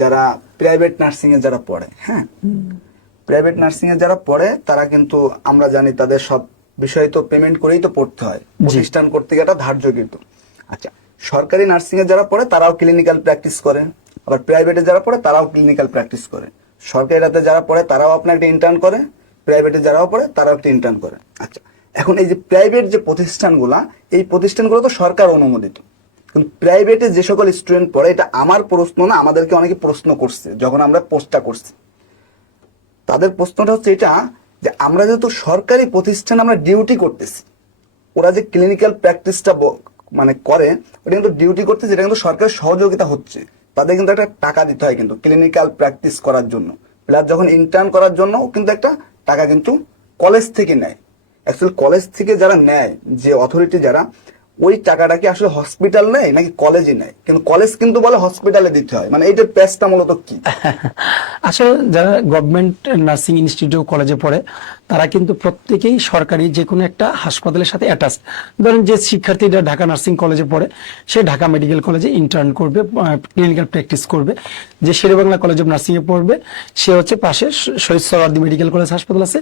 যারা private nursing এ যারা পড়ে হ্যাঁ? প্রাইভেট নার্সিং এ যারা পড়ে তারা কিন্তু আমরা জানি তাদের সব বিষয় তো পেমেন্ট করেই তো পড়তে হয়। প্রতিষ্ঠান করতে গিয়ে ধার্য কিন্তু। আচ্ছা সরকারি নার্সিং এ যারা পড়ে তারাও ক্লিনিক্যাল প্র্যাকটিস করে। আবার প্রাইভেটে যারা পড়ে তারাও ক্লিনিক্যাল প্র্যাকটিস করে। সরকারিতে যারা পড়ে তারাও আপনার একটা ইন্টার্ন করে। প্রাইভেটে যারাও পড়ে তারাও একটা ইন্টার্ন করে। আচ্ছা এখন এই যে প্রাইভেট যে প্রতিষ্ঠানগুলা এই প্রতিষ্ঠানগুলো তো সরকার অনুমোদিত। কিন্তু প্রাইভেটে যে সকল স্টুডেন্ট পড়ে, এটা আমার প্রশ্ন না, আমাদেরকে অনেকে প্রশ্ন করছে, যখন আমরা পোস্টটা করছি। তাদের প্রশ্নটা হচ্ছে এটা যে আমরা যেহেতু সরকারি প্রতিষ্ঠানে আমরা ডিউটি করতেছি, ওরা যে ক্লিনিক্যাল প্র্যাকটিসটা মানে করে, ওটা কিন্তু ডিউটি করতেছে, এটা কিন্তু সরকারের সহযোগিতা হচ্ছে। তাদের কিন্তু একটা টাকা দিতে হয় কিন্তু ক্লিনিক্যাল প্র্যাকটিস করার জন্য। প্লাস যখন ইন্টার্ন করার জন্য কিন্তু একটা টাকা কিন্তু কলেজ থেকে নেয়। অ্যাকচুয়ালি কলেজ থেকে যারা নেয়, যে অথরিটি যারা ওই টাকাটা কি আসলে হসপিটাল নেয় নাকি কলেজে নেয়? কিন্তু কলেজ কিন্তু বলে হসপিটালে দিতে হয়। মানে এইটার প্যাচটা মূলত কি? আসলে যারা গভর্নমেন্ট নার্সিং ইনস্টিটিউট কলেজে পড়ে, তারা কিন্তু প্রত্যেকেই সরকারি যে কোনো একটা হাসপাতালের সাথে অ্যাটাচ ধরেন যে শিক্ষার্থীরা ঢাকা নার্সিং কলেজে পড়ে, সে ঢাকা মেডিকেল কলেজে ইন্টার্ন করবে ক্লিনিক্যাল প্র্যাকটিস করবে। যে শেরেবাংলা কলেজ অফ নার্সিং এ পড়বে, সে হচ্ছে পাশে শহীদ সরার্দি মেডিকেল কলেজ হাসপাতাল আছে।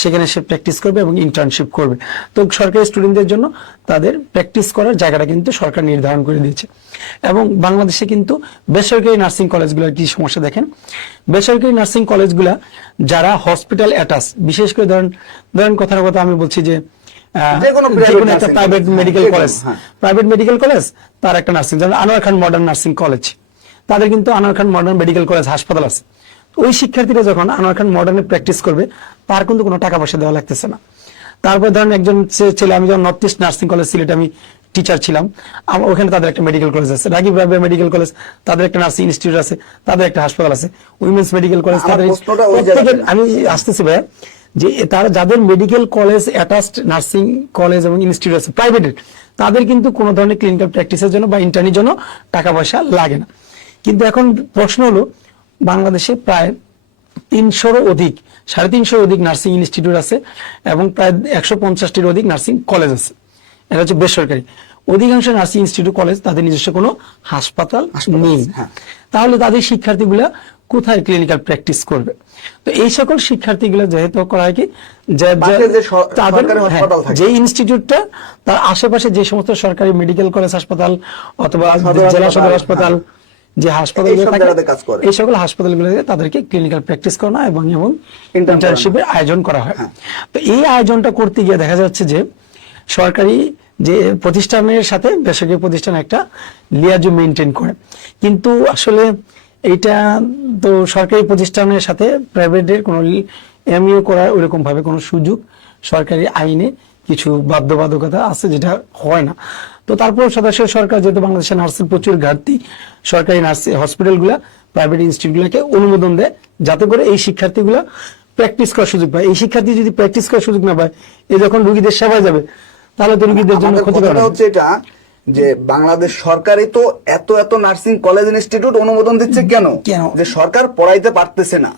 সেখানে সে প্র্যাকটিস করবে এবং ইন্টার্নশিপ করবে। তো সরকারি স্টুডেন্টদের জন্য তাদের প্র্যাকটিস করার জায়গাটা কিন্তু সরকার নির্ধারণ করে দিয়েছে। এবং বাংলাদেশে কিন্তু বেসরকারি নার্সিং কলেজগুলোর কি সমস্যা দেখেন? বেসরকারি নার্সিং কলেজগুলা যারা হসপিটাল অ্যাটাচ বিশেষ করে ধরেন ধরেন কথার কথা আমি বলছি যে একটা private medical college. Private medical college তার একটা নার্সিং যেমন Anwar Khan modern nursing college তাদের কিন্তু Anwar Khan modern medical college হাসপাতাল আছে। ওই শিক্ষার্থীরা যখন আনোয়ার খান মডার্নে প্র্যাকটিস করবে তার কিন্তু কোনো টাকা পয়সা দেওয়া লাগতেছে না। তারপর ধরেন একজন ছেলে আমি যখন নর্থ ইস্ট নার্সিং কলেজ সিলেটে আমি টিচার ছিলাম ওখানে তাদের একটা মেডিকেল কলেজ আছে রাগিব রাবিয়া মেডিকেল কলেজ তাদের একটা নার্সিং ইনস্টিটিউট আছে তাদের একটা হাসপাতাল আছে উইমেন্স মেডিকেল কলেজ তাদের। আমি আসতেছি ভাইয়া যে তারা যাদের medical college attached nursing college এবং ইনস্টিটিউট আছে প্রাইভেটের তাদের কিন্তু কোনো ধরনের ক্লিনিক্যাল প্র্যাকটিসের জন্য বা ইন্টার্নির জন্য টাকা পয়সা লাগে না কিন্তু এখন প্রশ্ন হলো বাংলাদেশে প্রায় তিনশোরও অধিক সাড়ে তিনশোর অধিক নার্সিং ইনস্টিটিউট আছে এবং প্রায় একশো পঞ্চাশটির অধিক নার্সিং কলেজ আছে। এটা হচ্ছে বেসরকারি। অধিকাংশ নার্সিং ইনস্টিটিউট কলেজ তাদের নিজস্ব কোনো হাসপাতাল নেই। হ্যাঁ। তাহলে তাদের শিক্ষার্থীগুলা কোথায় ক্লিনিক্যাল প্র্যাকটিস করবে? তো এই সকল শিক্ষার্থীগুলো যেহেতু করা হয় কি যে- হ্যাঁ। যে ইনস্টিটিউটটা তার আশেপাশে যে সমস্ত সরকারি মেডিকেল কলেজ হাসপাতাল অথবা জেলা সদর হাসপাতাল যে হাসপাতাল এইসব জায়গাতে কাজ করে। এই সকল হাসপাতালগুলোতে তাদেরকে ক্লিনিক্যাল প্র্যাকটিস করানো এবং এবং ইন্টার্নশিপের আয়োজন করা হয়। তো এই আয়োজনটা করতে গিয়ে দেখা যাচ্ছে যে সরকারি যে প্রতিষ্ঠানের সাথে বেসরকারি প্রতিষ্ঠান একটা লিয়াজু মেনটেন করে। কিন্তু আসলে এইটা তো সরকারি প্রতিষ্ঠানের সাথে প্রাইভেটের কোনো এমইও করার ওইরকম ভাবে কোনো সুযোগ সরকারি আইনে কিছু বাধ্যবাধকতা আছে যেটা হয় না। তো তারপর সদস্য সরকার যেহেতু বাংলাদেশের নার্সের প্রচুর ঘাটতি সরকারি নার্সিং হসপিটালগুলো প্রাইভেট ইনস্টিটিউটগুলোকে অনুমোদন দেয় যাতে করে এই শিক্ষার্থীগুলো প্র্যাকটিস করার সুযোগ পায় এই শিক্ষার্থী যদি প্র্যাকটিস করার সুযোগ না পায় এ যখন রুগীদের সেবায় যাবে তাহলে তো রুগীদের জন্য হবে। হচ্ছে এটা যে বাংলাদেশ সরকারই তো এত এত নার্সিং কলেজ ইনস্টিটিউট অনুমোদন দিচ্ছে কেন? যে সরকার পড়াইতে পারতেছে না।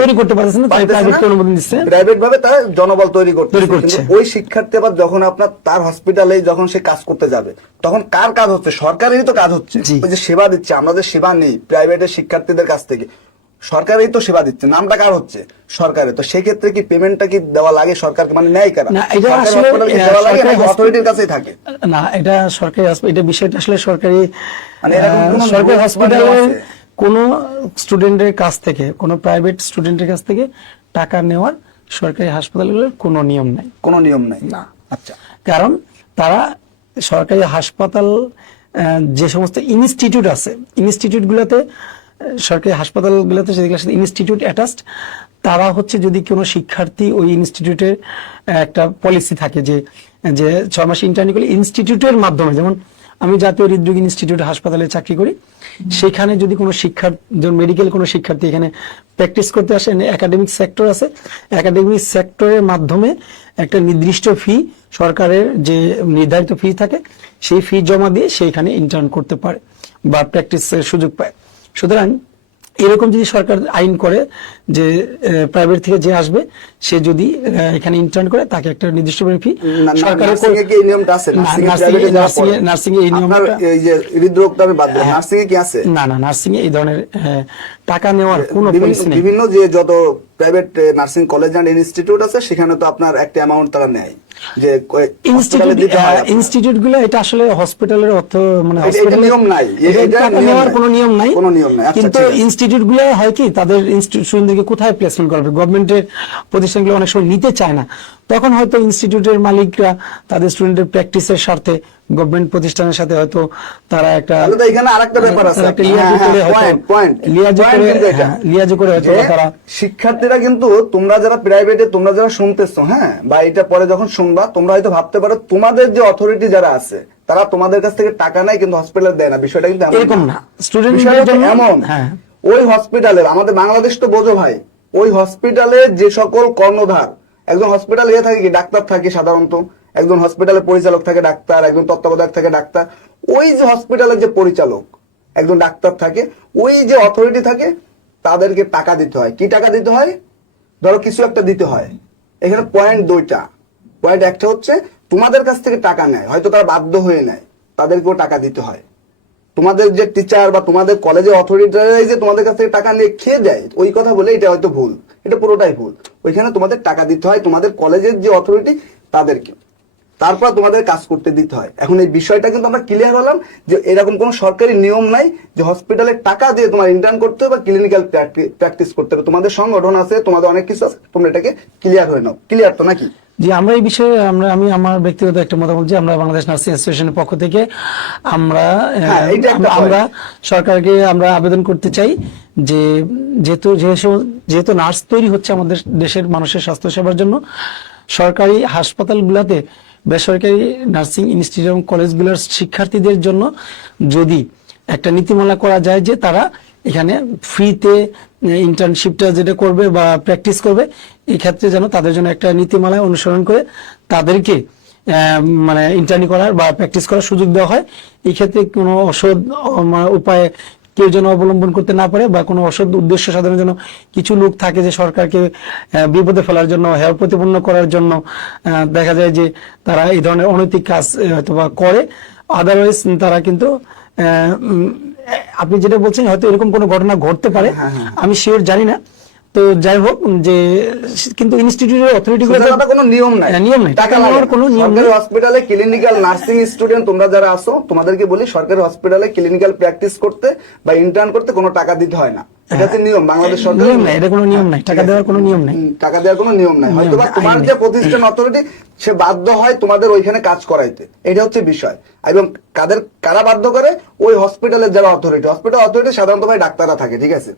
তৈরি করতে পারতেছে অনুমোদন দিচ্ছে। প্রাইভেট ভাবে তারা জনবল তৈরি। কিন্তু ওই শিক্ষার্থী আবার যখন আপনার তার হসপিটালে যখন সে কাজ করতে যাবে তখন কার কাজ হচ্ছে সরকারেরই তো কাজ হচ্ছে ওই যে সেবা দিচ্ছে আমাদের সেবা নেই প্রাইভেটের শিক্ষার্থীদের কাছ থেকে সরকারই তো সেবা দিচ্ছে নামটা কার হচ্ছে? সরকারের। তো সেই ক্ষেত্রে কি পেমেন্টটা কি দেওয়া লাগে সরকারকে? মানে নেয় কারা? না, এটা আসলে, দেওয়া লাগে hospital- অথরিটির কাছেই থাকে? না এটা সরকারি হাসপাতাল এটা বিষয়টা আসলে সরকারি মানে এরকম সরকারি হসপিটালে কোন স্টুডেন্টের কাছ থেকে কোন প্রাইভেট স্টুডেন্টের কাছ থেকে টাকা নেওয়ার সরকারি হাসপাতালগুলোর কোনো নিয়ম নাই। কোনো নিয়ম নাই? না। আচ্ছা। কারণ তারা সরকারি হাসপাতাল যে সমস্ত ইনস্টিটিউট আছে ইনস্টিটিউটগুলোতে সরকারি হাসপাতালগুলোতে যেগুলোর সাথে ইনস্টিটিউট অ্যাটাচড তারা হচ্ছে যদি কোনো শিক্ষার্থী ওই ইনস্টিটিউটের একটা পলিসি থাকে যে যে ছয় মাস ইন্টার্নি করলে ইনস্টিটিউটের মাধ্যমে, যেমন আমি জাতীয় হৃদরোগ ইনস্টিটিউট হাসপাতালে চাকরি করি, সেখানে যদি কোনো শিক্ষার্থী মেডিকেল কোনো শিক্ষার্থী এখানে প্র্যাকটিস করতে আসে একাডেমিক সেক্টর আছে একাডেমিক সেক্টরের মাধ্যমে একটা নির্দিষ্ট ফি সরকারের যে নির্ধারিত ফি থাকে, সেই ফি জমা দিয়ে সেইখানে ইন্টার্ন করতে পারে বা প্র্যাকটিসের সুযোগ পায়। সুতরাং এরকম যদি সরকার আইন করে যে প্রাইভেট থেকে যে আসবে সে যদি এখানে ইন্টার্ন করে তাকে একটা নির্দিষ্ট ফি সরকারের এই নিয়মটা আছে? না, নার্সিং এ এই নিয়মটা- এই যে হৃদরোগটা আমি বাদ হ্যাঁ। নার্সিং এ কি আছে? না না নার্সিং এ এই ধরনের টাকা নেওয়ার কোনো পলিসি নেই। বিভিন্ন যে যত private nursing college and institute আছে সেখানে তো আপনার একটা অ্যামাউন্ট তারা নেয়। যে ইনস্টিটিউটগুলো এটা আসলে হসপিটালের অর্থ মানে নিয়ম নাই। নেওয়ার কোনো নিয়ম নাই। কোনো নিয়ম নাই। আচ্ছা, কিন্তু ইনস্টিটিউটগুলো হয় কি তাদের ইনস্টিটিউশন থেকে কোথায় প্লেসমেন্ট করবে গভর্নমেন্টের প্রতিষ্ঠানগুলো অনেক সময় নিতে চায় না। তখন হয়তো ইনস্টিটিউটের মালিকরা তাদের স্টুডেন্টের প্র্যাকটিসের স্বার্থে গভর্নমেন্ট প্রতিষ্ঠানের সাথে হয়তো তারা একটা এখানে আরেকটা ব্যাপার আছে। লিয়াজো করে হয়তো তারা শিক্ষার্থীরা কিন্তু তোমরা যারা প্রাইভেটে তোমরা যারা শুনতেছো হ্যাঁ বা এটা পরে যখন শুনবা তোমরা হয়তো ভাবতে পারো তোমাদের যে অথরিটি যারা আছে তারা তোমাদের কাছ থেকে টাকা নেয় কিন্তু হসপিটাল দেয় না। বিষয়টা কিন্তু এমন এরকম না। জন্য- এমন। হ্যাঁ। ওই হসপিটালের আমাদের বাংলাদেশ তো বোঝো ভাই ওই হসপিটালে যে সকল কর্ণধার একজন হসপিটালে এ থাকে কি ডাক্তার থাকে সাধারণত একজন হসপিটালের পরিচালক থাকে, ডাক্তার, একজন তত্ত্বাবধায়ক থাকে, ডাক্তার। ওই যে হসপিটালের যে পরিচালক, একজন ডাক্তার থাকে, ওই যে অথরিটি থাকে, তাদেরকে টাকা দিতে হয়। কি টাকা দিতে হয়? ধরো কিছু একটা দিতে হয়। এখানে পয়েন্ট দুইটা। পয়েন্ট একটা হচ্ছে, তোমাদের কাছ থেকে টাকা নেয়, হয়তো তারা বাধ্য হয়ে নেয়, তাদেরকেও টাকা দিতে হয়। তোমাদের যে টিচার বা তোমাদের কলেজের অথরিটিরাই যে তোমাদের কাছ থেকে টাকা নিয়ে খেয়ে দেয়, ওই কথা বলে এটা হয়তো ভুল। এটা পুরোটাই ভুল। ওইখানে তোমাদের টাকা দিতে হয়, তোমাদের কলেজের যে অথরিটি তাদেরকে। তারপর তোমাদের কাজ করতে দিতে হয়। এখন এই বিষয়টা কিন্তু আমরা ক্লিয়ার হলাম যে এরকম কোনো সরকারি নিয়ম নাই যে হসপিটালে টাকা দিয়ে তোমার ইন্টার্ন করতে হবে বা ক্লিনিক্যাল প্র্যাকটিস করতে হবে। তোমাদের সংগঠন আছে তোমাদের অনেক কিছু আছে তোমরা এটাকে ক্লিয়ার হয়ে নাও। ক্লিয়ার তো নাকি? যে আমরা এই বিষয়ে আমরা আমি আমার ব্যক্তিগত একটা মতামত যে আমরা বাংলাদেশ নার্সিং অ্যাসোসিয়েশনের পক্ষ থেকে আমরা হ্যাঁ, আমরা- সরকারকে আমরা আবেদন করতে চাই যে যেহেতু যেসব- যেহেতু নার্স তৈরি হচ্ছে আমাদের দেশের মানুষের স্বাস্থ্য সেবার জন্য সরকারি হাসপাতালগুলোতে বেসরকারি নার্সিং ইনস্টিটিউট এবং কলেজগুলোর শিক্ষার্থীদের জন্য যদি একটা নীতিমালা করা যায় যে তারা এখানে ফ্রিতে ইন্টার্নশিপটা যেটা করবে বা প্র্যাকটিস করবে, এই ক্ষেত্রে যেন তাদের জন্য একটা নীতিমালা অনুসরণ করে তাদেরকে মানে ইন্টার্নি করার বা প্র্যাকটিস করার সুযোগ দেওয়া হয়। এই ক্ষেত্রে কোনো অ- মানে উপায়ে কেউ যেন অবলম্বন করতে না পারে বা কোনো অসৎ উদ্দেশ্য সাধনের জন্য কিছু লোক থাকে যে সরকারকে বিপদে ফেলার জন্য হেয় প্রতিপন্ন করার জন্য দেখা যায় যে তারা এই ধরনের অনৈতিক কাজ হয়তো বা করে। আদারওয়াইজ তারা কিন্তু আপনি যেটা বলছেন হয়তো এরকম কোনো ঘটনা ঘটতে পারে। আমি শিওর জানি না। তো যাই হোক যে কিন্তু ইনস্টিটিউটের অথরিটি গুলো কোনো নিয়ম নাই। হ্যাঁ, নিয়ম নাই। টাকা নেওয়ার কোনো নিয়ম নেই। হসপিটালে ক্লিনিক্যাল নার্সিং স্টুডেন্ট তোমরা যারা আসো তোমাদেরকে বলি সরকারি হসপিটালে ক্লিনিক্যাল প্র্যাকটিস করতে বা ইন্টার্ন করতে কোনো টাকা দিতে হয় না। এটা নিয়ম। বাংলাদেশ সরকার নিয়ম নাই এটা কোনো নিয়ম নাই। টাকা দেওয়ার কোনো নিয়ম নাই। টাকা দেওয়ার কোনো নিয়ম নাই। হয়তো তোমার যে প্রতিষ্ঠান অথরিটি সে বাধ্য হয় তোমাদের ওইখানে কাজ করাইতে। এটা হচ্ছে বিষয়। এবং কাদের কারা বাধ্য করে? ওই হসপিটালের যারা অথরিটি হসপিটাল অথরিটি সাধারণত ভাই ডাক্তাররা থাকে ঠিক আছে?